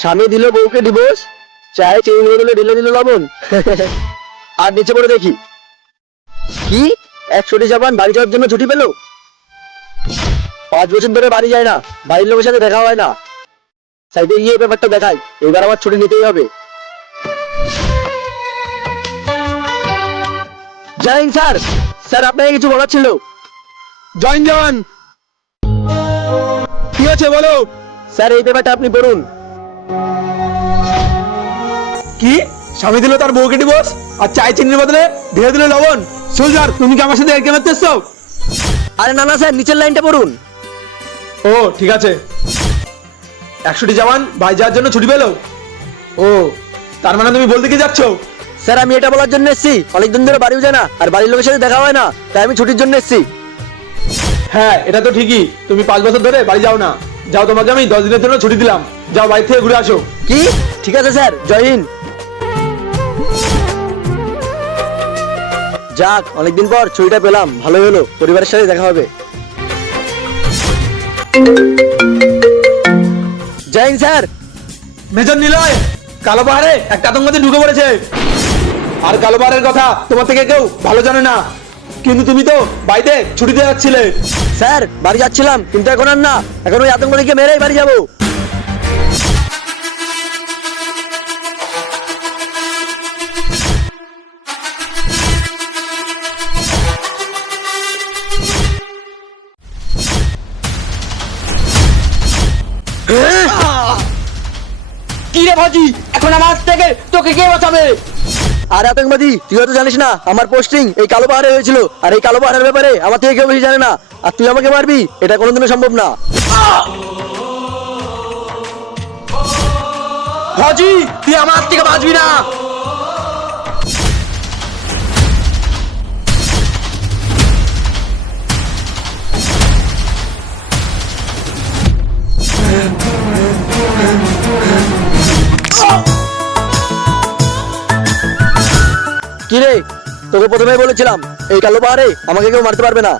স্বামী দিল বউকে ডিভোর্স, চায়ে চিনি বদলে ঢেলে দিল লবণ। আর নিচে পড়ে দেখি কি 100টি জাপান বাড়ি যাওয়ার জন্য ছুটি পেল। 5 বছর ধরে বাড়ি যায় না, বাড়ির লোকের সাথে দেখা হয় না। সাইডে গিয়ে ব্যাপারটা দেখাই, এবার আমার ছুটি নিতেই হবে। জয় হিন্দ স্যার। স্যার আপনাকে কিছু বলার ছিল। জয়েন জন, কি আছে বলো? স্যার এই পেপারটা আপনি পড়ুন। কি স্বামী দিল তার বউকে ডিভোর্স, আর চাই চিনির বদলে ঢেলে দিল লবণ? সোলজার, তুমি কি আমার সাথে এরকে মারতে এসছো? আরে না না স্যার, নিচের লাইনটা পড়ুন। ও ঠিক আছে। 100টি জওয়ান বাড়ি যাওয়ার জন্য ছুটি পেলো। ও, তার মানে তুমি বলতে কি যাচ্ছ? স্যার আমি এটা বলার জন্য এসেছি, অনেকদিন ধরে বাড়িও যায় না আর বাড়ির লোকের সাথে দেখা হয় না, তাই আমি ছুটির জন্য এসেছি। হ্যাঁ এটা তো ঠিকই, তুমি 5 বছর ধরে বাড়ি যাও না। যাও, তোমাকে আমি 10 দিনের জন্য ছুটি দিলাম, যাও বাড়ি থেকে ঘুরে আসো। কি? ঠিক আছে স্যার, জয় হিন্দ। যাক, অনেকদিন পর ছুটিটা পেলাম, ভালো হলো, পরিবারের সাথে দেখা হবে। জয় হিন্দ স্যার। মেজর নিলয়, কালো পাহাড়ে একটা আতঙ্কবাদী ঢুকে পড়েছে। আর কালো পাহাড়ের কথা তোমার থেকে কেউ ভালো জানে না, কিন্তু তুমি তো বাড়িতে ছুটিতে যাচ্ছিলে। স্যার বাড়ি যাচ্ছিলাম, কিন্তু এখন আর না, এখন ওই আতঙ্কবাদীকে মেরেই বাড়ি যাবো। কি রে ভাজি, এখন আমার থেকে তোকে কে বাঁচাবে? আর আতঙ্কবাদী, তুই হয়তো জানিস না আমার পোস্টিং এই কালো পাহাড়ে হয়েছিল, আর এই কালো পাহাড়ের ব্যাপারে আমার থেকে কেউ বেশি জানে না, আর তুই আমাকে মারবি এটা কোনোদিনও সম্ভব না। ভাজি, তুই আমার থেকে বাঁচবি না। কি রে, তোকে প্রথমেই বলেছিলাম এই কালো পাহাড়ে আমাকে কেউ মারতে পারবে না।